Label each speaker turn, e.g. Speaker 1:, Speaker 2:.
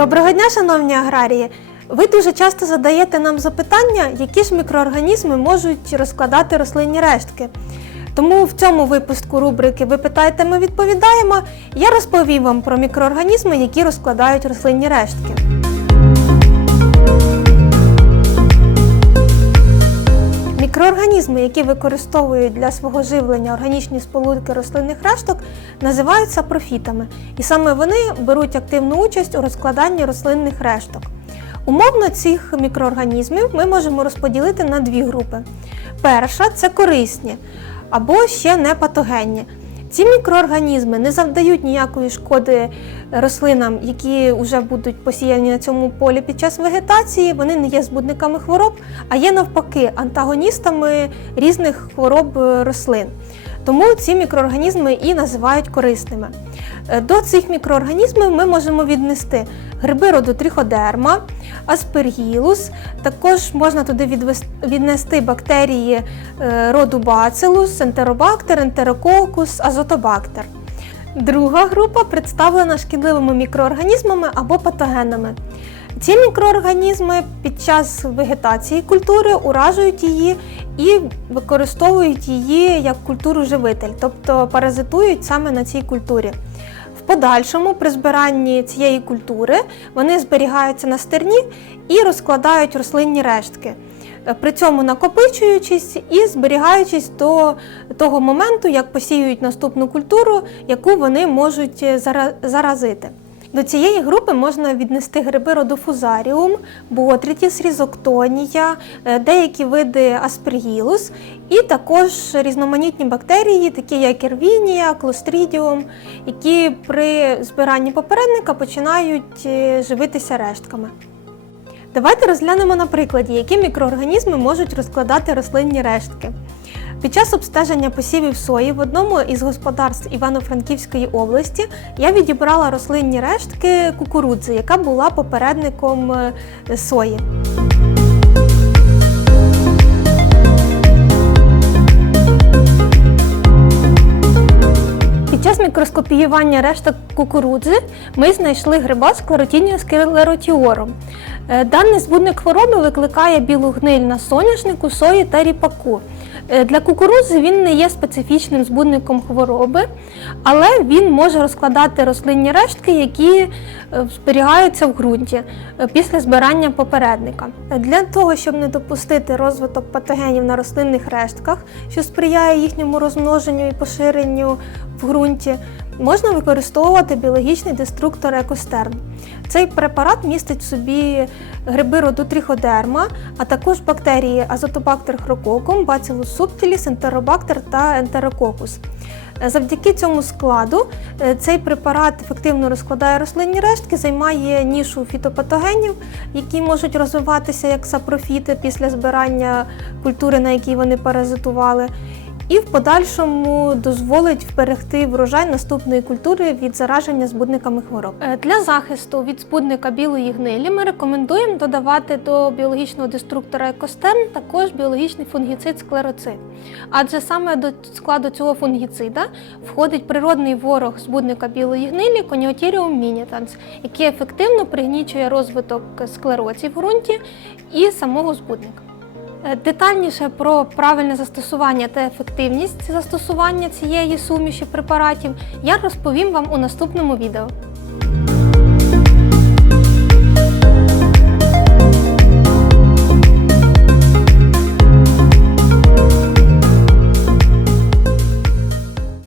Speaker 1: Доброго дня, шановні аграрії! Ви дуже часто задаєте нам запитання, які ж мікроорганізми можуть розкладати рослинні рештки. Тому в цьому випуску рубрики Ви питаєте, ми відповідаємо. Я розповім вам про мікроорганізми, які розкладають рослинні рештки. Мікроорганізми, які використовують для свого живлення органічні сполуки рослинних решток, називаються профітами, і саме вони беруть активну участь у розкладанні рослинних решток. Умовно цих мікроорганізмів ми можемо розподілити на дві групи. Перша це корисні або ще не патогенні. Ці мікроорганізми не завдають ніякої шкоди рослинам, які вже будуть посіяні на цьому полі під час вегетації. Вони не є збудниками хвороб, а є навпаки антагоністами різних хвороб е, рослин. Тому ці мікроорганізми і називають корисними. Е, До цих мікроорганізмів ми можемо віднести гриби роду тріходерма, аспергілус. Також можна туди віднести бактерії е, роду бацилус, ентеробактер, ентерококус, азотобактер. Друга група представлена шкідливими мікроорганізмами або патогенами. Ці мікроорганізми під час вегетації культури уражують її і використовують її як культуру живитель, тобто паразитують саме на цій культурі. В подальшому, при збиранні цієї культури, вони зберігаються на стерні і розкладають рослинні рештки, при цьому накопичуючись і зберігаючись до того моменту, як посіюють наступну культуру, яку вони можуть заразити. До цієї групи можна віднести гриби роду фузаріум, ботритіс, різоктонія, е, деякі види аспергілус і також різноманітні бактерії, такі як ервінія, клострідіум, які при збиранні попередника починають е, живитися рештками. Давайте розглянемо на прикладі, які мікроорганізми можуть розкладати рослинні рештки. Під час обстеження посівів сої в одному із господарств Івано-Франківської області я відібрала рослинні рештки кукурудзи, яка була попередником е, сої. Під час мікроскопіювання решток кукурудзи ми знайшли гриба склеротіння склеротіорум. Е, Даний збудник хвороби викликає білу гниль на соняшнику, сої та ріпаку. Е, Для кукурудзи він не є специфічним збудником хвороби, але він може розкладати рослинні рештки, які е, зберігаються в ґрунті е, після збирання попередника. Для того, щоб не допустити розвиток патогенів на рослинних рештках, що сприяє їхньому розмноженню і поширенню в ґрунті, можна використовувати біологічний деструктор екостерн. Цей препарат містить в собі гриби роду тріходерма, а також бактерії азотобактер хрококум, бацилус субтиліс, ентеробактер та ентерококус. Завдяки цьому складу е, цей препарат ефективно розкладає рослинні рештки, займає нішу фітопатогенів, які можуть розвиватися як сапрофіти після збирання культури, на якій вони паразитували, і в подальшому дозволить вберегти врожай наступної культури від зараження збудниками хвороб. Е, Для захисту від збудника білої гнилі ми рекомендуємо додавати до біологічного деструктора екостерн також біологічний фунгіцид склероцид. Адже саме до складу цього фунгіцида входить природний ворог збудника білої гнилі Coniotherium minitans, який ефективно пригнічує розвиток склероцій в ґрунті і самого збудника. Е, Детальніше про правильне застосування та ефективність застосування цієї суміші препаратів я розповім вам у наступному відео.